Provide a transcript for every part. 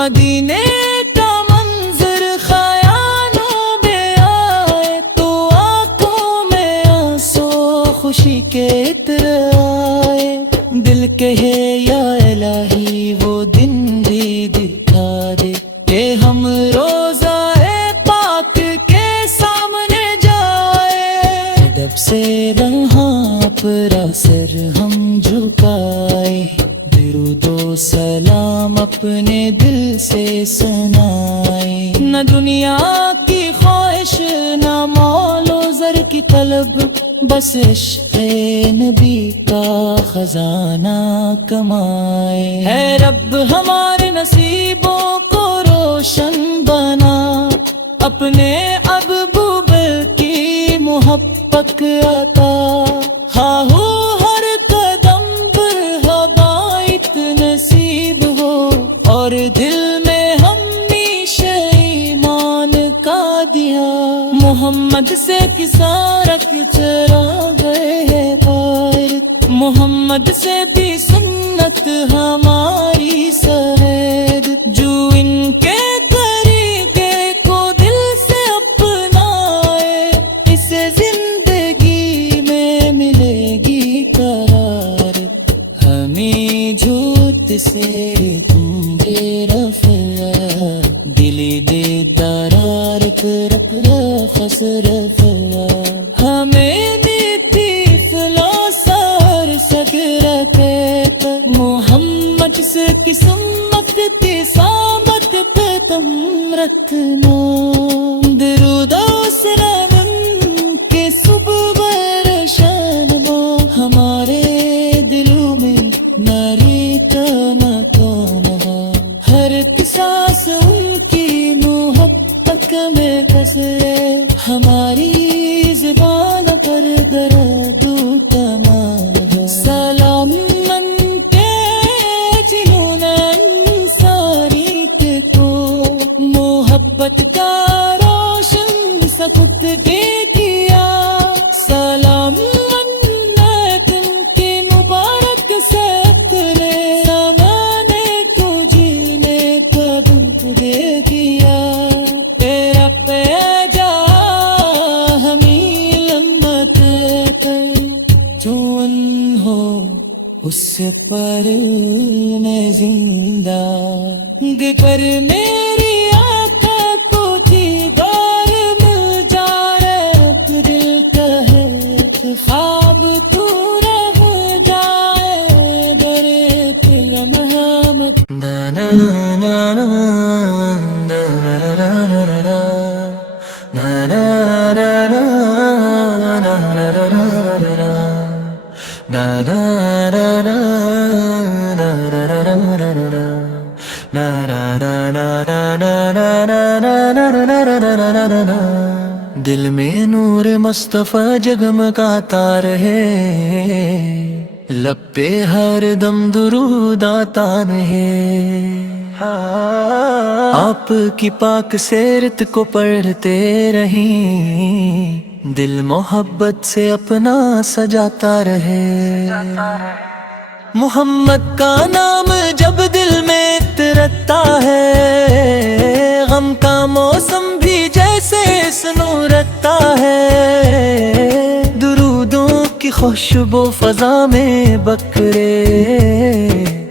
مدینے کا منظر خیالوں میں آئے تو آنکھوں میں آنسو خوشی کے عطر آئے، دل کہے یا الہی وہ دن بھی دکھا دے کہ ہم روزہ پاک کے سامنے جائے، ادب سے رہاں اپنا سر ہم جھکائے، درود و سلام اپنے دل سے سنائے، نہ دنیا کی خواہش نہ مال و زر کی طلب، بس عشق نبی کا خزانہ کمائے، ہے رب ہمارے نصیبوں کو روشن بنا، اپنے محبوب کی محبت عطا، ہاں ہو ہر قدم پر ہدایت نصیب ہو، اور دل میں ہمیشہ ایمان کا دیا، محمد سے کسارت چرا گئے ہیں غیر، محمد سے بھی سنت ہماری سرید، جو ان کے طریقے کو دل سے اپنائے، اسے زندگی میں ملے گی قرار، ہمیں جھوٹ سے تم بے رفع، دلی دے درار رکھ رخص رفع، ہمیں نیتی فلاسار سکرتے، محمد سے قسمت سامت پہ تم رکھنا، درود و سلام کے صبح برشان وہ ہمارے دلوں میں ناری تمکن، ہر احساس ان کی محبت میں کسرے، ہماری زبان پر درد و تمام، سلام من کے جنہوں نے انصاریت کو محبت کا روشن سکت کے کیا، سلام من تن کے مبارک سکت نے زمانے کو جینے کا دل دے کیا، تیرا پیجا ہمیں لمبت کر، چون ہو اس پر میں زندہ، کر میری آنکھوں کو دیدار مل جائے، دل کہے خواب تو رہ جائے، درے پہ محمد نا نا نا نا نا نا دل میں نور مصطفیٰ جگمگاتا رہے، لب پہ ہر دم درود آتا رہے، آپ کی پاک سیرت کو پڑھتے رہیں، دل محبت سے اپنا سجاتا رہے، محمد کا نام جب دل میں اترتا ہے، غم کا موسم بھی جیسے سنورتا ہے، درودوں کی خوشبو فضا میں بکھرے،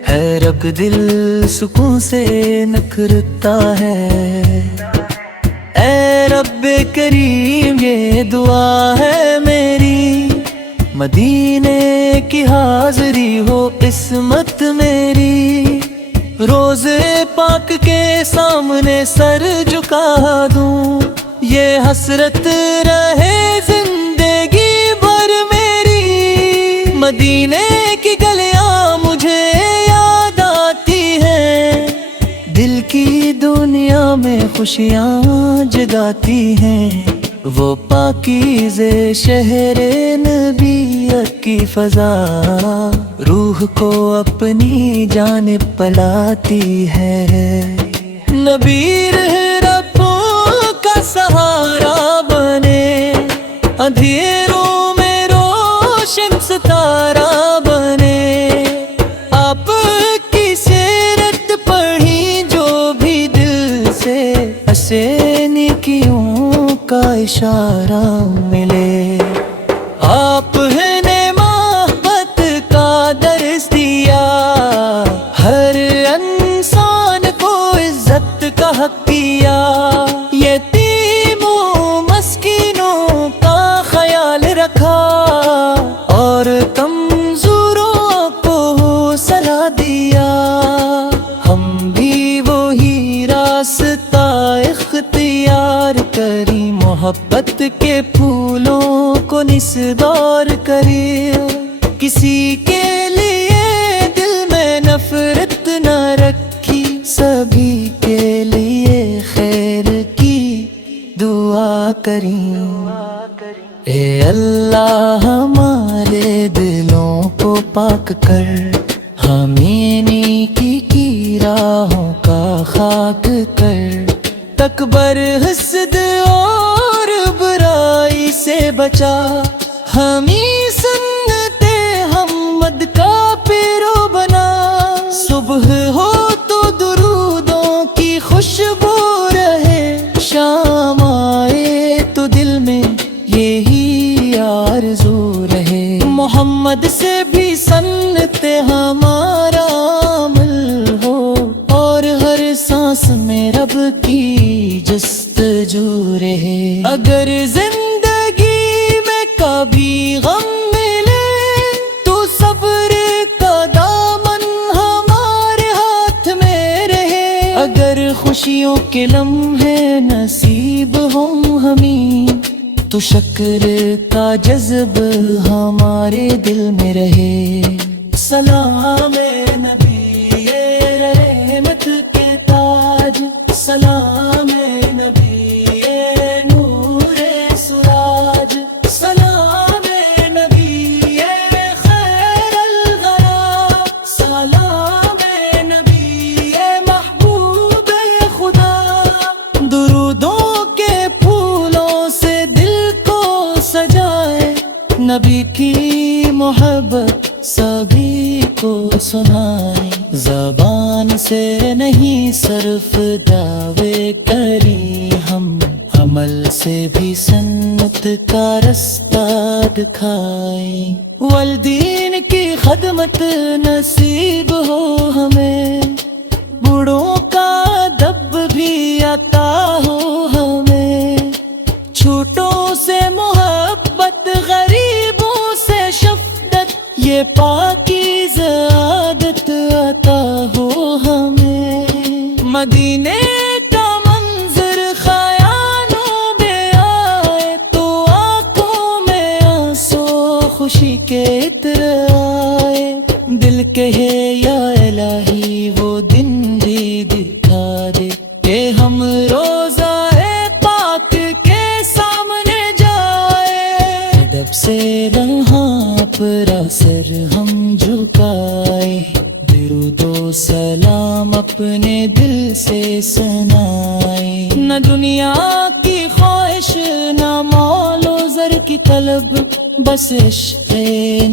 ہے رب دل سکون سے نکھرتا ہے، اے رب کریم یہ دعا ہے میری، مدینے کی حاضری ہو قسمت میری، روزے پاک کے سامنے سر جھکا دوں، یہ حسرت رہے زندگی بھر میری، مدینے کی گلیاں مجھے یاد آتی ہیں، دل کی دنیا میں خوشیاں جگاتی ہیں، وہ پاکیزے شہر نبیت کی فضا، روح کو اپنی جانب پلاتی ہے، نبی ربوں کا سہارا بنے، اندھیروں میں روشن ستارہ بنے، آپ کی سیرت پڑھی جو بھی اشارہ ملے. آپ نے محبت کا درس دیا, ہر انسان کو عزت کا حق دیا. یتیموں مسکینوں کا خیال رکھا اور کمزوروں کو حوصلہ دیا. ہم بھی وہی راستہ اختیار کری, محبت کے پھولوں کو نثار کرے. کسی کے لیے دل میں نفرت نہ رکھی, سبھی کے لیے خیر کی دعا کریں. اے اللہ ہمارے دلوں کو پاک کر, ہمیں نیکی کی راہوں کا خاک کر. تکبر حسد اور برائی سے بچا, ہمیں سنت محمد کا پیرو بنا. صبح ہو تو درودوں کی خوشبو رہے, شام آئے تو دل میں یہی آرزو رہے. محمد سے بھی سنت ہمارا عمل ہو, اور ہر سانس میں رب کی جستجو رہے. اگر زندگی میں کبھی غم ملے تو صبر کا دامن ہمارے ہاتھ میں رہے. اگر خوشیوں کے لمحے نصیب ہوں ہمیں تو شکر کا جذب ہمارے دل میں رہے. سلام نبی رحمت کے تاج, سلام نبی نور سراج, سلام نبی خیر الورا, سلام نبی محبوب خدا. درودوں کے پھولوں سے دل کو سجائے, نبی کی محبت سبھی کو سنائے. زبان سے نہیں صرف دعوے کری ہم, عمل سے بھی سنت کا رستہ دکھائیں. والدین کی خدمت نصیب ہو ہمیں, بوڑھوں کا ادب بھی عطا ہو ہمیں. چھوٹوں سے محبت, غریبوں سے شفقت, یہ پاکیزہ عادت عطا ہو ہمیں. مدینے کا منظر خیالوں میں آئے تو آنکھوں میں آنسو خوشی کے عطر آئے. دل کہے یا الہی وہ دن بھی دکھا دے, کہ ہم روزہ پاک کے سامنے جائے. ادب سے وہاں پر سر ہم جھکائے, درود و سلام اپنے دل سے سنائے. نہ دنیا کی خواہش, نہ مال و زر کی طلب, بس عشق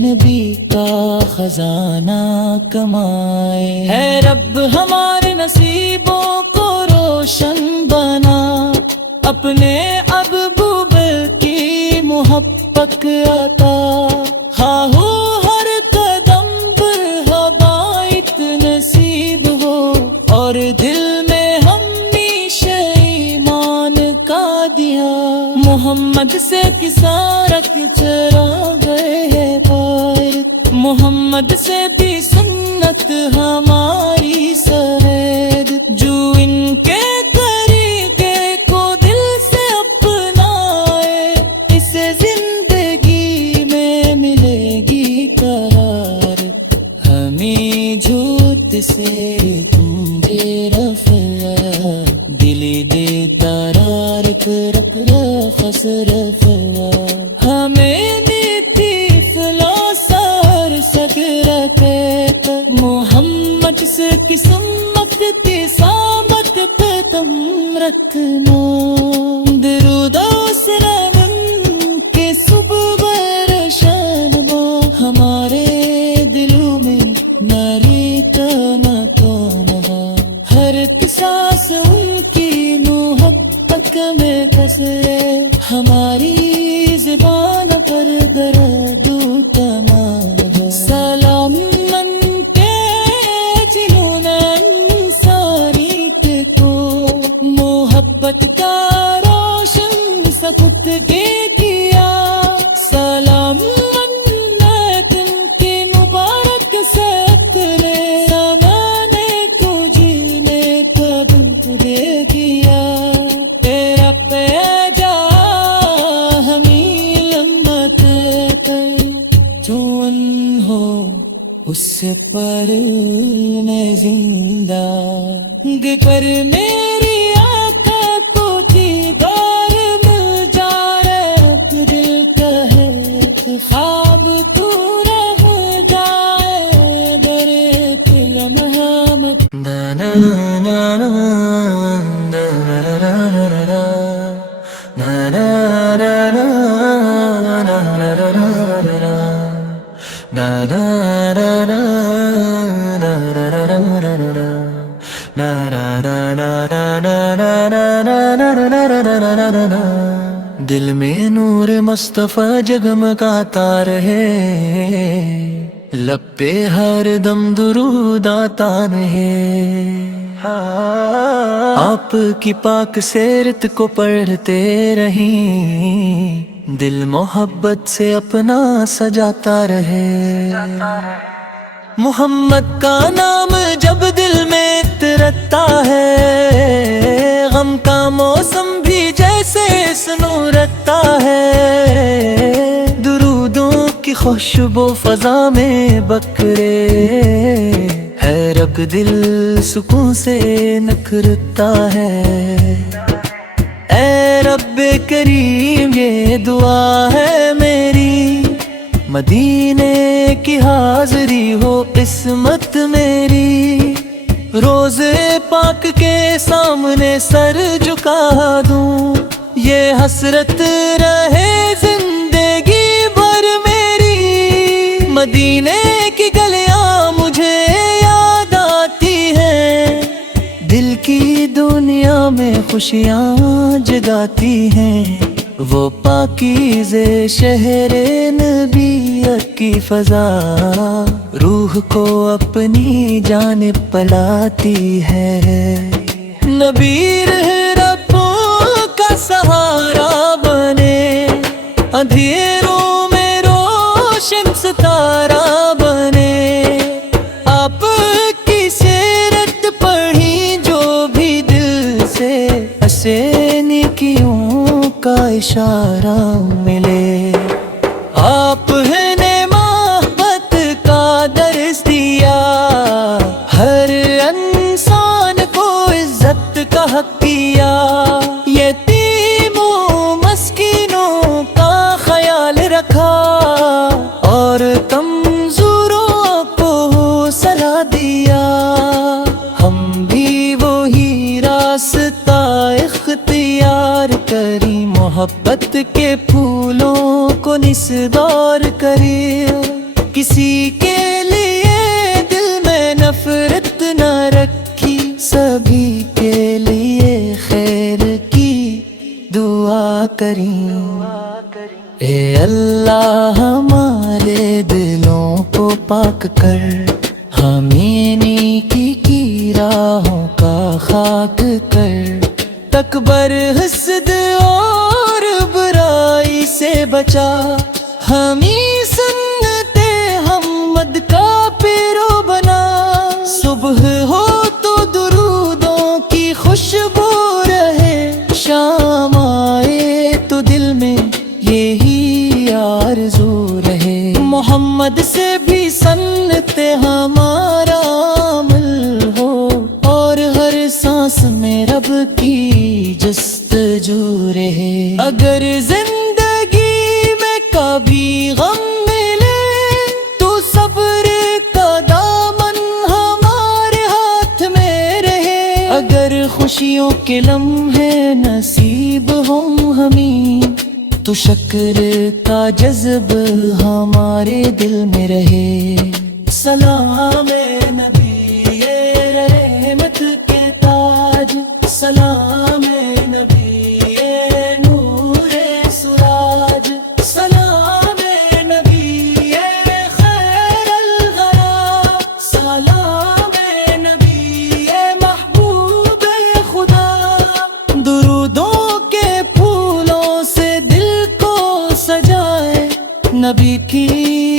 نبی کا خزانہ کمائے. اے رب ہمارے نصیبوں کو روشن بنا, اپنے ابوبکر کی محبت عطا. ہاں ہو ہر قدم پر ہدایت نصیب ہو, اور دل میں ہمیشہ ایمان کا دیا. محمد سے کسارت چرا گئے پائر, محمد سے بھی سنت ہماری سرید. جو ان کے طریقے کو دل سے اپنائے, اسے زندگی میں ملے گی قرار. ہمیں جھوٹ سے تم بے رفع, دلی دے تارار کرک رخص رفع. ہمیں نیتی فلاسار سک رکھے, محمد سے قسمت تی سامت پہ تم رکھنا. درود و سلام کے صبح برشان وہ, ہمارے دلوں میں ناری تمکن ہو. ہر سانس ان کی محبت میں بسے, ہم گر میری آنکھوں کو دیدار مل جائے تو دل کہے خواب تو رہ جائے در ایک لمحہ نا نا نا نا دل میں نور مصطفیٰ جگمگاتا رہے، لب پہ ہر دم درود آتا رہے، آپ کی پاک سیرت کو پڑھتے رہیں، دل محبت سے اپنا سجاتا رہے۔ محمد کا نام جب دل میں اترتا ہے، غم کا موسم بھی جیسے سنورتا ہے، درودوں کی خوشبو فضا میں بکھرے، ہے رب دل سکون سے نکھرتا ہے۔ اے رب کریم یہ دعا ہے میری، مدینے کی حاضری ہو قسمت میری، روزے پاک کے سامنے سر جھکا دوں، یہ حسرت رہے زندگی بھر میری، مدینے کی گلیاں مجھے یاد آتی ہیں، دل کی دنیا میں خوشیاں جگاتی ہیں، وہ پاکیزے شہر نبیت کی فضا روح کو اپنی جانب پلاتی ہے۔ نبی ربوں کا سہارا بنے، اندھیروں میں روشن ستارہ بنے، آپ کی سیرت پڑھی جو بھی دل سے اسے نیکیوں کا اشارہ ملے، آپ نے محبت کا درس دیا، ہر انسان کو عزت کا حق دیا، یتیموں مسکینوں کا خیال رکھا، اور کمزوروں کو صلاح دیا، ہم بھی وہی راستہ اختیار کری، محبت کے پھولوں کو نثار کرے، کسی کے لیے دل میں نفرت نہ رکھی، سبھی کے لیے خیر کی دعا کریں۔ اے اللہ ہمارے دلوں کو پاک کر، ہمیں نیکی کی راہوں کا خاک کر، تکبر حسد اور برائی سے بچا، ہمیں سنت محمد کا پیرو بنا، صبح ہو تو درودوں کی خوشبو رہے، شام آئے تو دل میں یہی آرزو رہے، محمد سے بھی سنت ہمارا عمل ہو، اور ہر سانس میں رب کی جستجو رہے، اگر زندگی میں کبھی غم ملے تو صبر کا دامن ہمارے ہاتھ میں رہے، اگر خوشیوں کے لمحے نصیب ہوں ہمیں تو شکر کا جذب ہمارے دل میں رہے۔ سلام نبی رحمت کے تاج، سلام نبی نور سراج، سلام نبی خیر الورا، سلام نبی محبوب خدا، درودوں کے پھولوں سے دل کو سجائے، نبی کی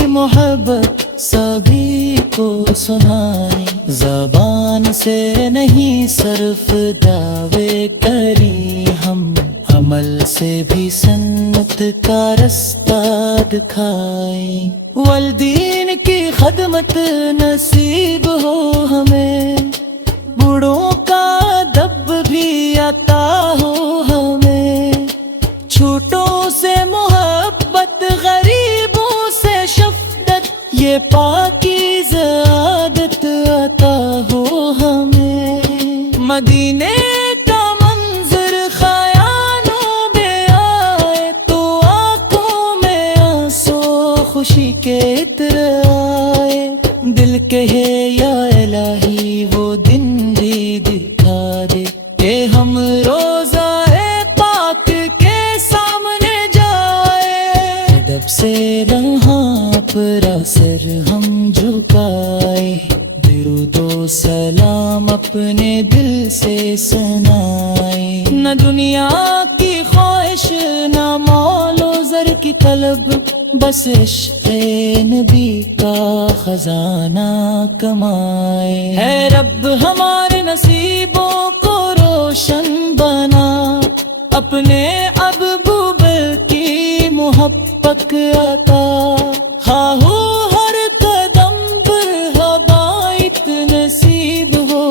محبت سبھی کو سنائے، زبان سے نہیں صرف دعوے کری ہم، عمل سے بھی سنت کا رستہ دکھائیں، والدین کی خدمت نصیب ہو ہمیں، ٹکڑوں کا دب بھی عطا ہو ہمیں، چھوٹوں سے محبت غریبوں سے شفقت، یہ پاکیزہ عادت عطا ہو ہمیں۔ مدینے کا منظر خیالوں میں آئے تو آنکھوں میں آنسو خوشی کے عطر آئے، دل کہے یا الہی وہ دن بھی دکھا دے کہ ہم روزہ پاک کے سامنے جائے، ادب سے رہاں پر سر ہم جھکائے، درود و سلام اپنے دل سے سنائے، نہ دنیا کی خواہش نہ مال و زر کی طلب، بس عشق نبی کا خزانہ کمائے، ہے رب ہمارے نصیبوں کو روشن بنا، اپنے ابوبکر کی محبت عطا، ہاہو ہر قدم پر ہدایت نصیب ہو،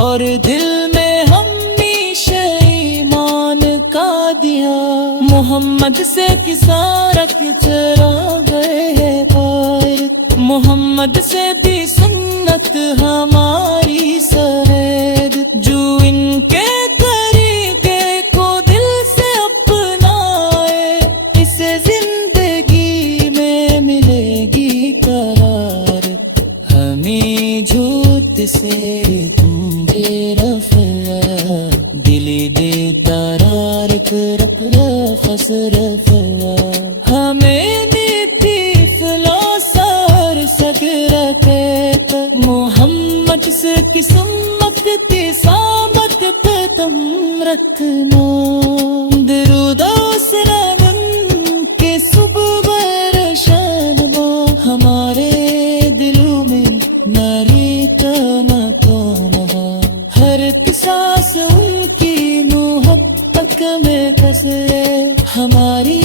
اور دل میں ہمیشہ ایمان کا دیا، محمد سے کسارک چرا گئے پائر، محمد سے دی سنت ہماری سرید، جو ان کے طریقے کو دل سے اپنائے، اسے زندگی میں ملے گی قرار، ہمیں جھوٹ سے تم بے رفع، دلی دے درار رف رفس رفع، ہمیں نیتی فلاسار سکرتے محمد سے قسمت تی سامت پہ تم رکھنا، درود و سلام ان کے صبح برشنبا، ہمارے دلوں میں ناری کا مقام، ہر قصاص ان کی محبت میں کسرے، ہماری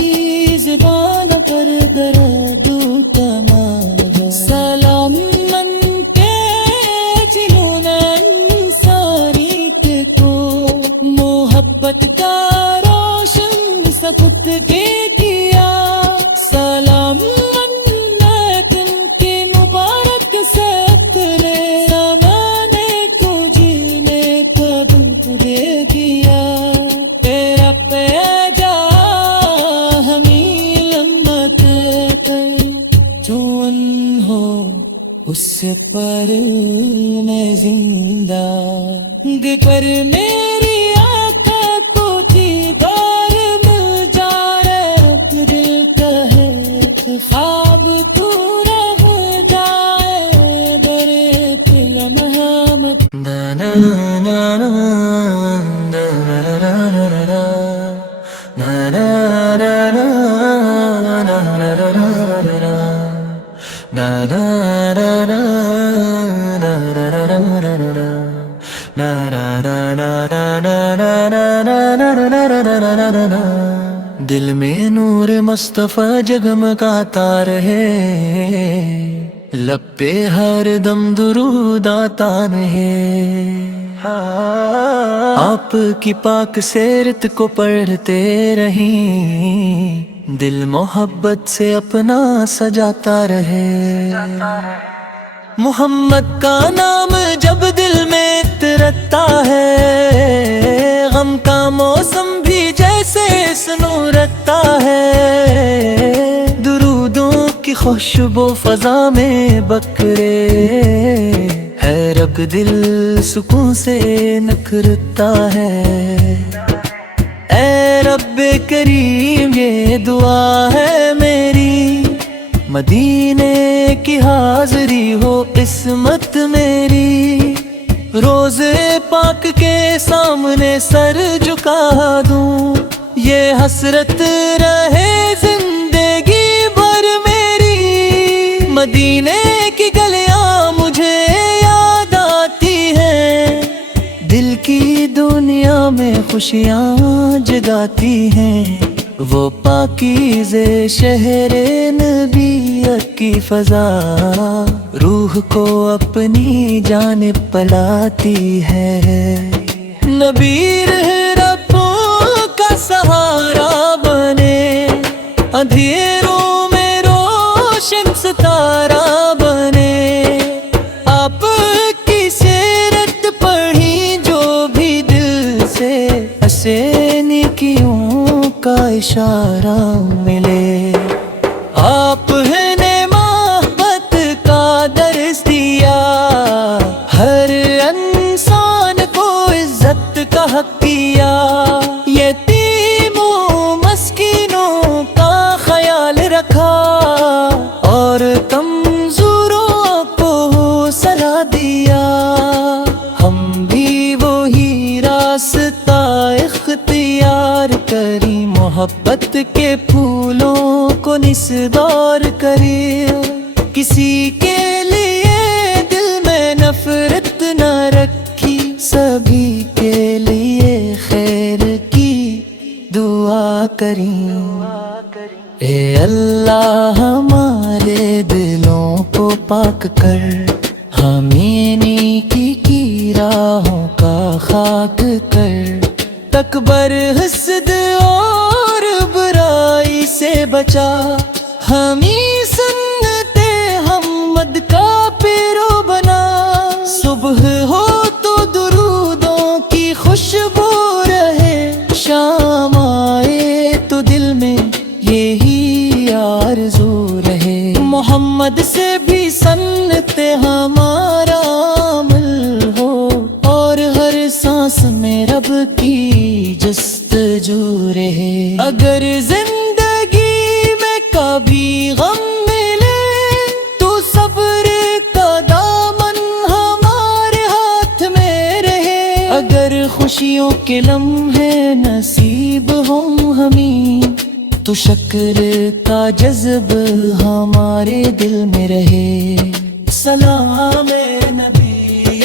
زبان پر درد و تمام، سلام من کے جنہوں نے انصاری کو محبت کا روشن سکت کے کیا، سلام من لیکن کے مبارک سترے، زمانے کو جینے کا دل دے کیا، تیرا پیدا ہمیں لمبت چون ہو اس پر میں زندہ، پر میری آقا کو دیدار مل جائے، دل کہے خواب تو رہ جائے، در تیرا محمد نا نا نا نا دل میں نور مصطفیٰ جگمگاتا رہے، لب پہ ہر دم درود آتا رہے، آپ کی پاک سیرت کو پڑھتے رہیں، دل محبت سے اپنا سجاتا رہے، محمد کا نام جب دل میں ترتا ہے، غم کا موسم بھی جیسے سنورتا ہے، درودوں کی خوشبو فضا میں بکرے، ہے رب دل سکون سے نکھرتا ہے، اے رب کریم یہ دعا ہے میری، مدینے کی حاضری ہو قسمت میری، روزے پاک کے سامنے سر جھکا دوں، یہ حسرت رہے زندگی بھر میری، مدینے کی گلیاں مجھے یاد آتی ہیں، دل کی دنیا میں خوشیاں جگاتی ہیں، وہ پاکیزے شہر نبیت کی فضا، روح کو اپنی جانب پلاتی ہے۔ نبی ربوں کا سہارا بنے، اندھیروں میں روشن ستارہ بنے۔ آپ کی سیرت پڑھی جو بھی دل سے، اسے نیکیوں کا اشارہ ملے۔ آپ نے محبت کا درس دیا، ہر انسان کو عزت کا حق دیا۔ یتیموں مسکینوں کا خیال رکھا، اور کمزوروں کو حوصلہ دیا۔ ہم بھی وہی راستہ اختیار کریں، محبت کے پھولوں کو نثار کرے۔ کسی کے لیے دل میں نفرت نہ رکھی، سبھی کے لیے خیر کی دعا کریں۔ اے اللہ ہمارے دلوں کو پاک کر، ہمیں نیکی کی راہوں کا خاک کر۔ تکبر حسد اور برائی سے بچا، ہمیں سنت محمد کا پیرو بنا۔ صبح ہو تو درودوں کی خوشبو رہے، شام آئے تو دل میں یہی آرزو رہے۔ محمد سے بھی سنت ہمارا عمل ہو، اور ہر سانس میں رب کی جستجو رہے۔ اگر زندگی میں کبھی غم ملے تو صبر کا دامن ہمارے ہاتھ میں رہے۔ اگر خوشیوں کے لمحے نصیب ہوں ہمیں، تو شکر کا جذب ہمارے دل میں رہے۔ سلام نبی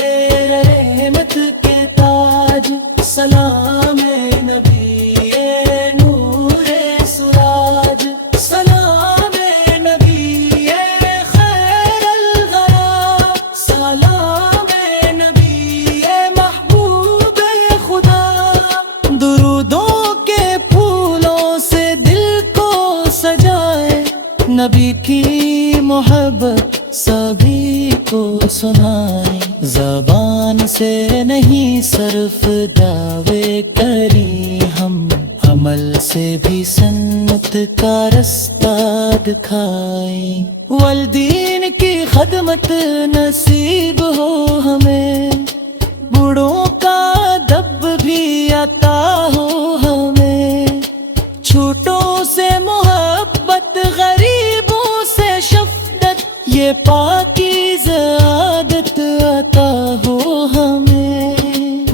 رحمت کے تاج، سلام نبی نور سراج، سلام نبی خیر الورا، سلام نبی محبوب خدا۔ درودوں کے پھولوں سے دل کو سجائے، نبی کی محبت سبھی کو سنائے۔ زبان سے نہیں صرف دعوے کریں ہم، عمل سے بھی سنت کا رستہ دکھائیں۔ والدین کی خدمت نصیب ہو ہمیں، بوڑھوں کا ادب بھی عطا ہو ہمیں۔ چھوٹوں سے محبت، غریبوں سے شفقت، یہ پاکیزہ عادت عطا ہو ہمیں۔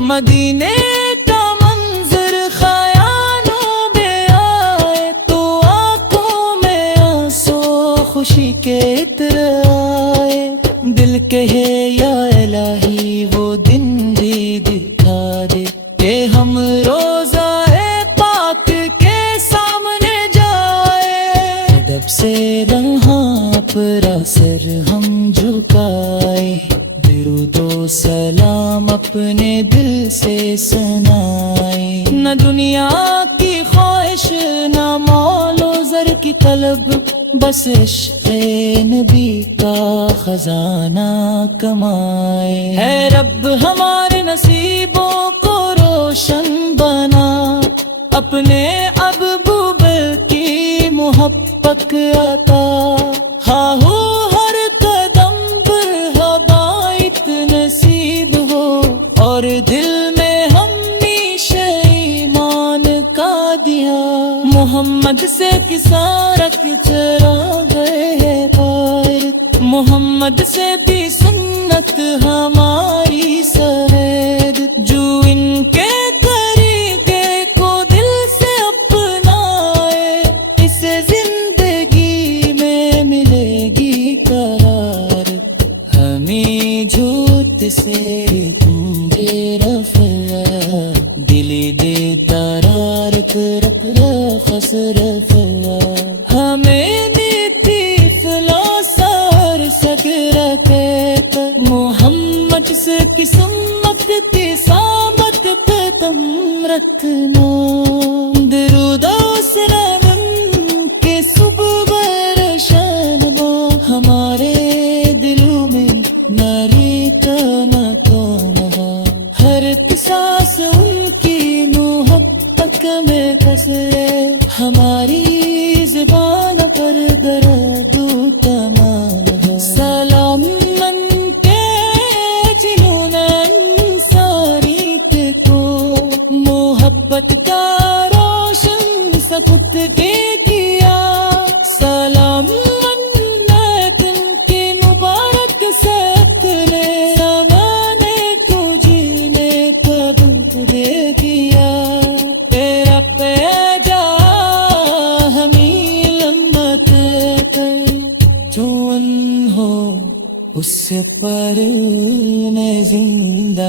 مدینے کا منظر خیالوں میں آئے تو آنکھوں میں آنسو خوشی کے عطر آئے۔ دل کہے یا الہی وہ دن بھی دکھا دے، کہ ہم روزہ پاک کے سامنے جائے۔ ادب سے رہاں پر سر ہم جھکائے، درود و سلام اپنے دل سے سنائے۔ نہ دنیا کی خواہش، نہ مال و زر کی طلب، بس عشق نبی کا خزانہ کمائے۔ اے رب ہمارے نصیبوں کو روشن بنا، اپنے محبوب کی محبت عطا۔ ہاں ہو ہر قدم پر ہدایت نصیب ہو، اور دل میں ہمیشہ ایمان کا دیا۔ محمد سے کسارت چرا گئے پار، محمد سے بھی سنت ہماری سرید۔ جو ان کے طریقے کو دل سے اپنائے، اسے زندگی میں ملے گی قرار۔ ہمیں جھوٹ سے تم بے رفع، دل دے ترار کرپ رخص رفع۔ ہمیں نیتی فلا سار سکرت رکھنا درودو سلام کے صبح برشان وہ ہمارے دلوں میں ناری چمکانا ہر احساس ان کی محبت میں کسرے ہماری زبان پر درد تمام سلام من کے جنون انصاریت کو محبت کا روشن سکوت کے کیا سلام من لیکن کے مبارک سخت نے زمانے کو جینے قبول دے کیا تیرا پیجا ہمیں لمبت کر چون ہو اس پر میں زندہ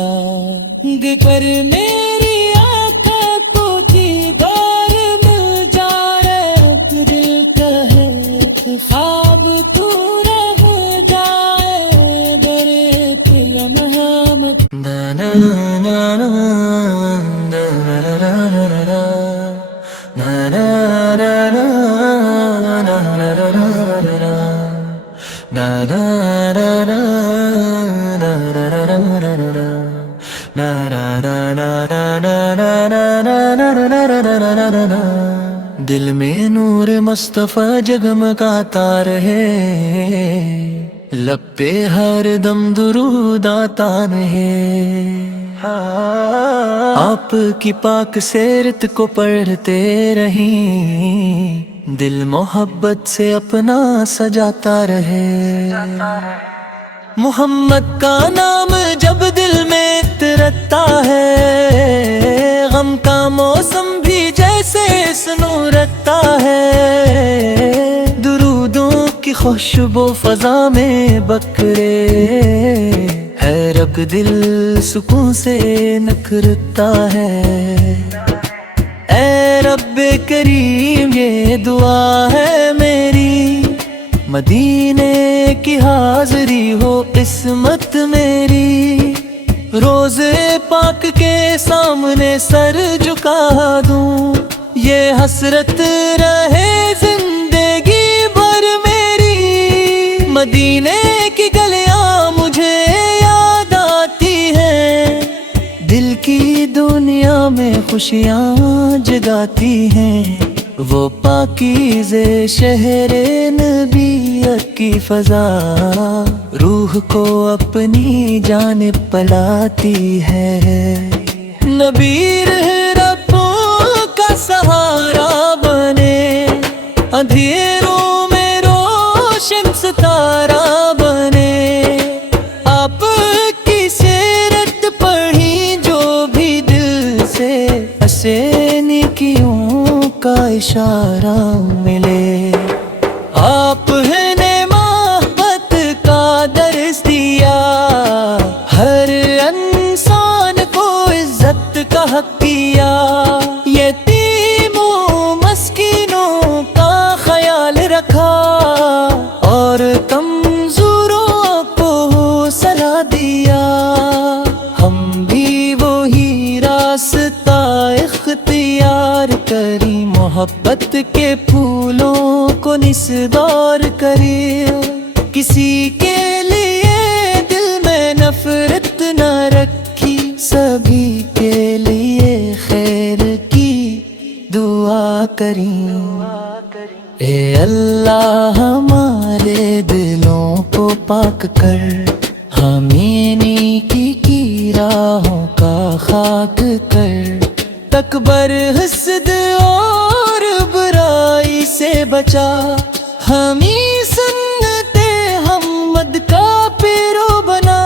پر میری آنکھوں کو دیدار مل جائے دل کہے خواب تو رہ جائے درے دل محمد نا نا نا نا دل میں نور مصطفیٰ جگمگاتا رہے لب پہ ہر دم درود آتا رہے آپ کی پاک سیرت کو پڑھتے رہیں دل محبت سے اپنا سجاتا رہے محمد کا نام جب دل میں ترتا ہے غم کا موسم بھی جیسے سنورتا ہے درودوں کی خوشبو فضا میں بکرے ہے رب دل سکون سے نکھرتا ہے اے رب کریم یہ دعا ہے میری مدینے کی حاضری ہو قسمت میری روزے پاک کے سامنے سر جھکا دوں یہ حسرت رہے زندگی بھر میری مدینے کی گلیاں مجھے یاد آتی ہیں دل کی دنیا میں خوشیاں جگاتی ہیں وہ پاکیزے شہر نبیت کی فضا روح کو اپنی جانب پلاتی ہے نبی ربوں کا سہارا بنے اندھیروں میں روشن ستارہ بنے آپ کی سیرت پڑھی جو بھی دل سے اسے نیکیوں کا اشارہ ملے آپ نے محبت کا درس دیا ہر انسان کو عزت کا حق کیا یتیموں مسکینوں کا خیال رکھا اور کمزوروں کو صلاح دیا ہم بھی وہی راستہ اختیار کری محبت کے پھولوں کو نثار کرے کسی کے لیے دل میں نفرت نہ رکھی سبھی کے لیے خیر کی دعا کریں اے اللہ ہمارے دلوں کو پاک کر ہمیں نیکی کی راہوں کا خاک کر تکبر حسد اور برائی سے بچا ہمیں سنت محمد کا پیرو بنا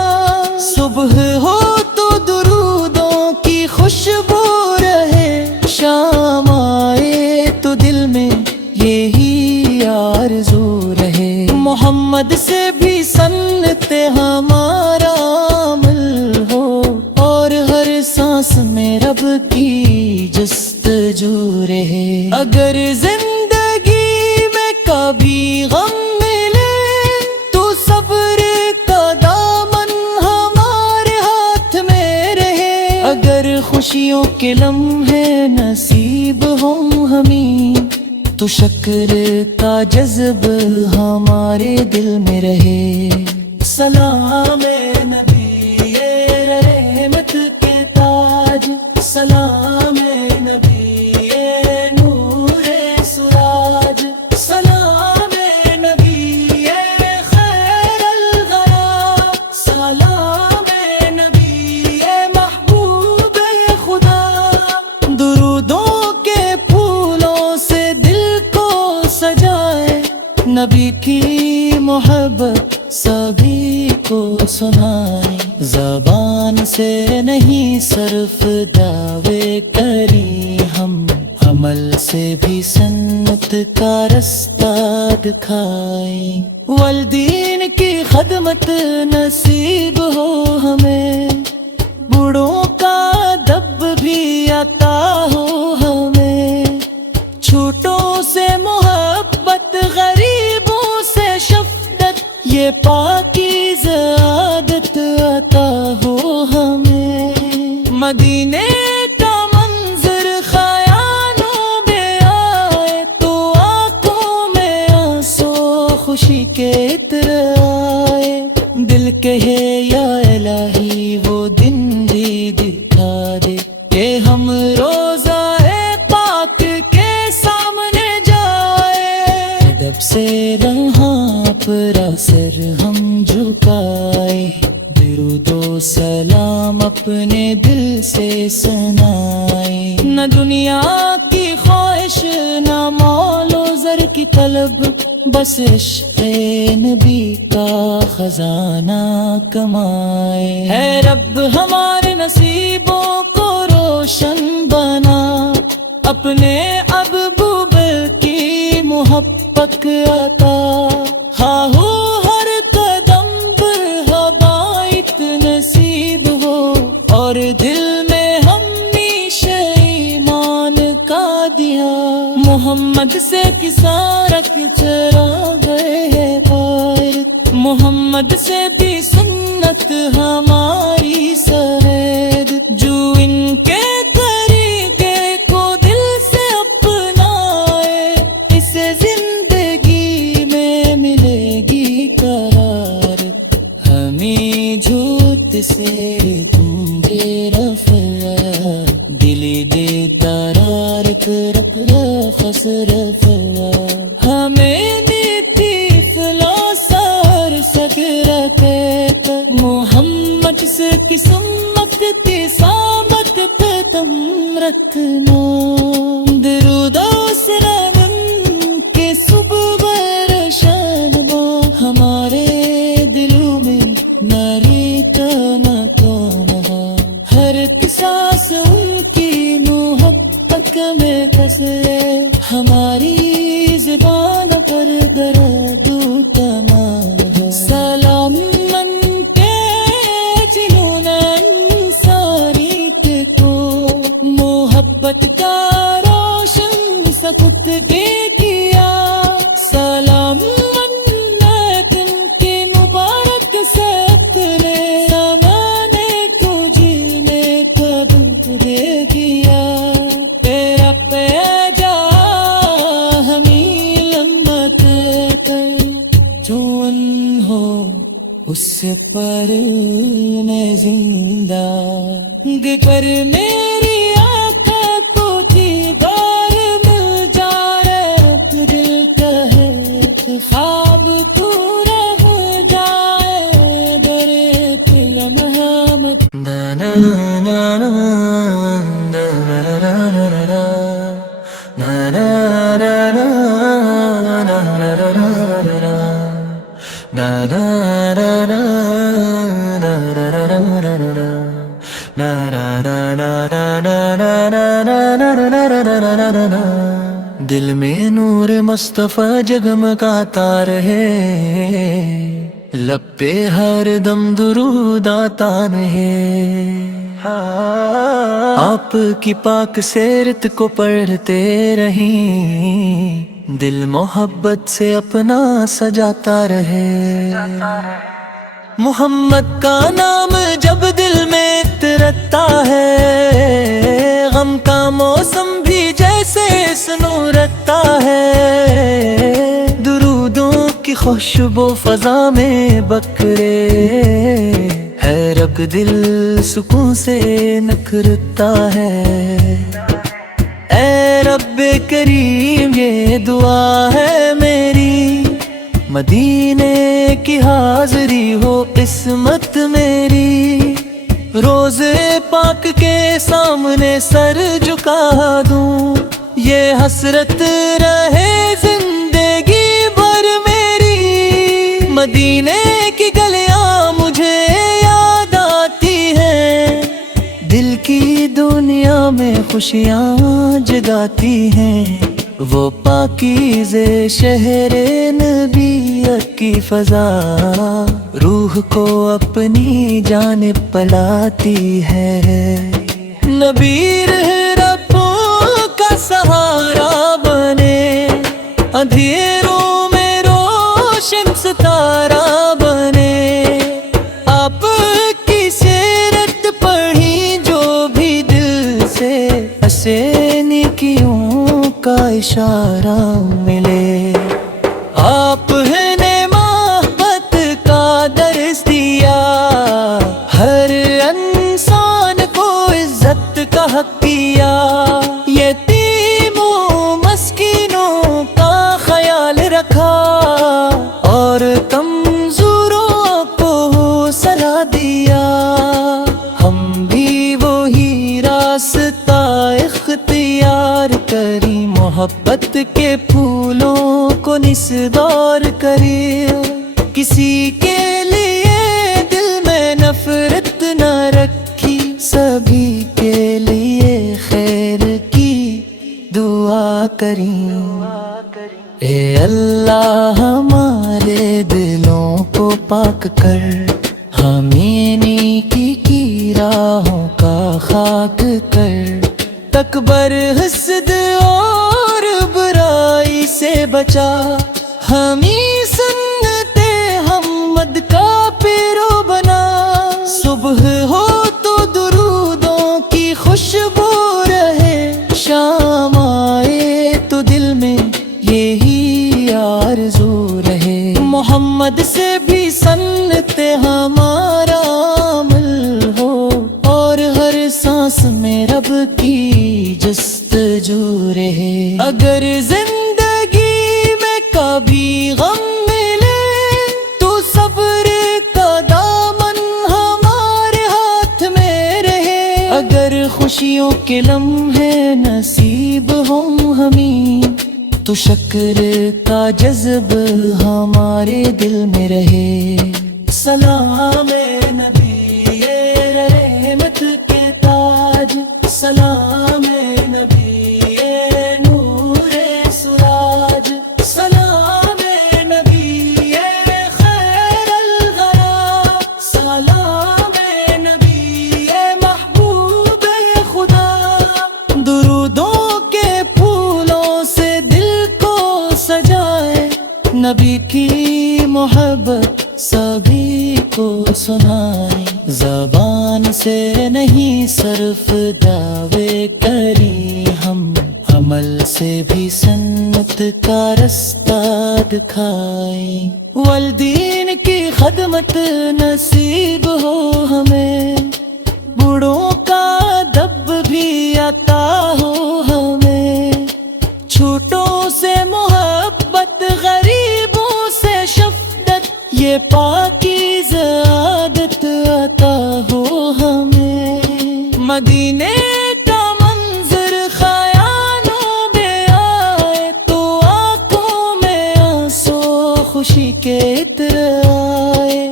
صبح ہو تو درودوں کی خوشبو رہے شام آئے تو دل میں یہی آرزو رہے محمد سے بھی سنت ہمارا عمل ہو اور ہر سانس میں رب کی جستجو رہے اگر زندگی میں کبھی غم ملے تو صبر کا دامن ہمارے ہاتھ میں رہے اگر خوشیوں کے لمحے نصیب ہوں ہمیں، تو شکر کا جذب ہمارے دل میں رہے۔ سلام نبی رحمت کے تاج، سلام نبی نور سراج، سلام نبی خیر الورا، سلام نبی محبوب خدا۔ درودوں کے پھولوں سے دل کو سجائے، نبی کی محبت سبھی کو سنائے۔ زبان سے نہیں صرف دعوے کری ہم، عمل سے بھی سنت کا رستہ دکھائیں۔ والدین کی خدمت نصیب ہو ہمیں، بوڑھوں کا ادب بھی عطا ہو ہمیں، چھوٹوں سے محبت غریبوں سے شفقت، یہ پاکیزہ عادت عطا ہو ہمیں۔ مدینے کا منظر خیالوں میں آئے تو آنکھوں میں آنسو خوشی کے عطر آئے، دل کہے یا الہی وہ دن بھی دکھا دے، کہ ہم روزہ پاک کے سامنے جائے، ادب سے رہاں پر سر ہم جھکائے، درود و سلام اپنے دل سے سنائے۔ نہ دنیا کی خواہش نہ مال و زر کی طلب، بس عشق نبی کا خزانہ کمائے۔ ہے رب ہمارے نصیبوں کو روشن بنا، اپنے ابوبکر کی محبت عطا، ہاں ہو ہر قدم پر ہدایت نصیب ہو، اور دل میں ہمیشہ ایمان کا دیا۔ محمد سے کسا رکھ چرا گئے پائر، محمد سے بھی سنت ہماری سرید، جو ان کے طریقے کو دل سے اپنائے، اسے زندگی میں ملے گی قرار۔ ہمیں جھوٹ سے تم بے رفع، دلی دے تارار کرپ رفس رفع، ہمیں نیتی فلاسار سکرت، محمد سے قسمت تی سامت پہ تم رکھنا۔ درود و سلام کے صبح برشنبا، ہمارے دلوں میں ناری تمکنا، ہر احساس ان کی محبت میں پھنسے، ہماری زبان پر درد و تما۔ سلام من کے جنہوں نے انسانیت کو محبت کا روشن سپت بھی کیا، سلام من لیکن کی مبارک سخت نے زمانے کو جینے قبول دے کیا۔ تیرا پیجا ہمیں لمبت کر، جو ان ہو اس سے پر میں زندہ، پر میری آنکھیں تو تھی بار مل جائے، دل کہے خواب تو رہ جائے، درے پل محمد۔ دل میں نور مصطفیٰ جگمگاتا رہے، لب پہ ہر دم درود آتا رہے، آپ کی پاک سیرت کو پڑھتے رہیں، دل محبت سے اپنا سجاتا رہے۔ محمد کا نام جب دل میں اترتا ہے، خوشبو فضا میں بکرے، ہے رب دل سکون سے نکھرتا ہے۔ اے رب کریم یہ دعا ہے میری، مدینے کی حاضری ہو قسمت میری، روزے پاک کے سامنے سر جھکا دوں، یہ حسرت رہے زندگی بھر میری، مدینے کی گلیاں مجھے یاد آتی ہیں، دل کی دنیا میں خوشیاں جگاتی ہیں، وہ پاکیزے شہر نبیت کی فضا روح کو اپنی جانب پلاتی ہے۔ نبی رب کا سہارا بنے، اندھیروں میں روشن ستارہ بنے، آپ کی سیرت پڑھی جو بھی دل سے اسے نیکیوں کا اشارہ ملے، آپ نے محبت کا درس دیا، ہر انسان کو عزت کا حق کیا، یتیموں مسکینوں کا خیال رکھا، اور کمزوروں کو حوصلہ دیا، ہم بھی وہی راستہ اختیار کری، محبت کے پھولوں کو نثار کری، کسی کے لیے دل میں نفرت نہ رکھی، سبھی کے لیے خیر کی دعا کریں۔ اے اللہ ہمارے دلوں کو پاک کر، ہمیں نیکی کی راہوں کا خاک کر، تکبر حسد اور برائی سے بچا، ہمیں سنت محمد کا پیرو بنا، صبح ہو تو درودوں کی خوشبو رہے، شام آئے تو دل میں یہی آرزو رہے، محمد سے بھی سنت ہمارا عمل ہو، اور ہر سانس میں رب کی جستجو رہے، اگر زندگی میں کبھی غم ملے تو صبر کا دامن ہمارے ہاتھ میں رہے، اگر خوشیوں کے لمحے نصیب ہوں ہمیں تو شکر کا جذب ہمارے دل میں رہے، سلام نبی رحمت کے تاج، سلام نبی نور سراج، سلام نبی خیر الورا، سلام نبی محبوب خدا، درودوں کے پھولوں سے دل کو سجائے، نبی کی محبت سبھی کو سنائے، زبان سے نہیں صرف دعوے کری ہم، عمل سے بھی سنت کا رستہ دکھائیں، والدین کی خدمت نصیب ہو ہمیں، بوڑھوں کا ادب بھی عطا ہو ہمیں، چھوٹوں سے محبت غریبوں سے شفقت، یہ پاکیزہ عادت عطا ہو ہمیں، مدینے کا منظر خیالوں میں آئے تو آنکھوں میں آنسو خوشی کے عطر آئے،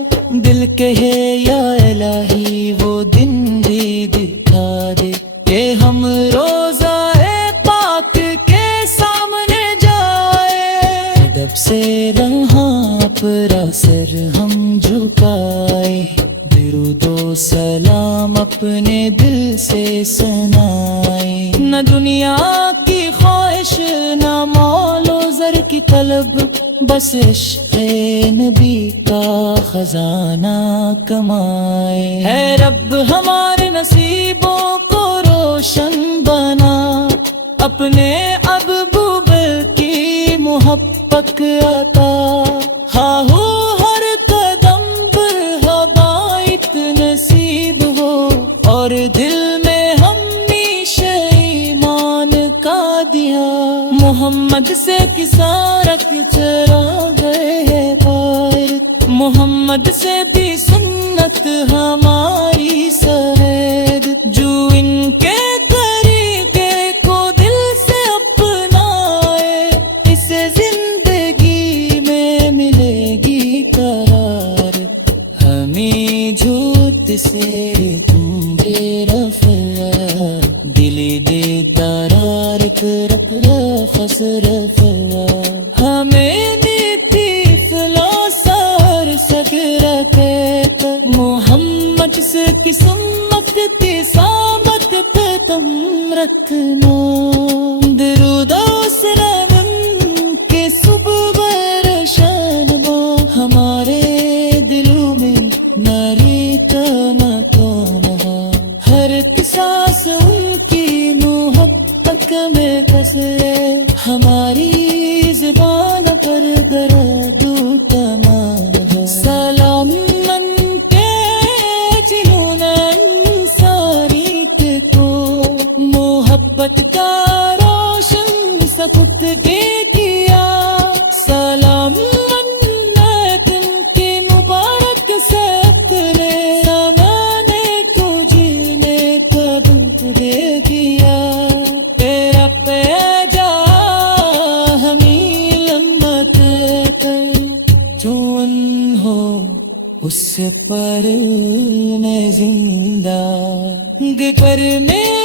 دل کہے یا الہی وہ دن بھی دکھا دے، کہ ہم روزہ پاک کے سامنے جائے، ادب سے رہاں پر سر ہم جھکائے، درود و سلام اپنے دل سے سنائے، نہ دنیا کی خواہش نہ مال و زر کی طلب، بس عشق نبی کا خزانہ کمائے، ہے رب ہمارے نصیبوں کو روشن بنا، اپنے محبت کی محبت عطا ہاں ہو ہر قدم پر ہدایت نصیب ہو، اور دل میں ہمیشہ ایمان کا دیا، محمد سے کسارت چرا گئے ہیں پائر، محمد سے بھی سنت ہماری سہید، جو ان کے طریقے کو دل سے اپنائے، اسے زندگی میں ملے گی قرار، ہمیں جھوٹ سے تم بے رفع، دلی دے تارارک رکھ رفس رفع، ہمیں نیتی فلاسار سک رکھے، محمد سے قسمت تی سامت پہ تم رکھنا، درود و سلام کے صبح برشان با، ہمارے دلوں میں ناری تمکن، ہر احساس ان کی محبت میں کسرے، ہماری زبان پر درد و تمام، سلام من کے جنہوں نے انصاریت کو محبت کا روشن سکت کے کیا، سلام من تم کے مبارک سبت نے زمانے کو جینے کا بلت دے دیا، تیرا پیدا ہمیں لمبت کر، چون ہو اس پر میں زندہ گر میں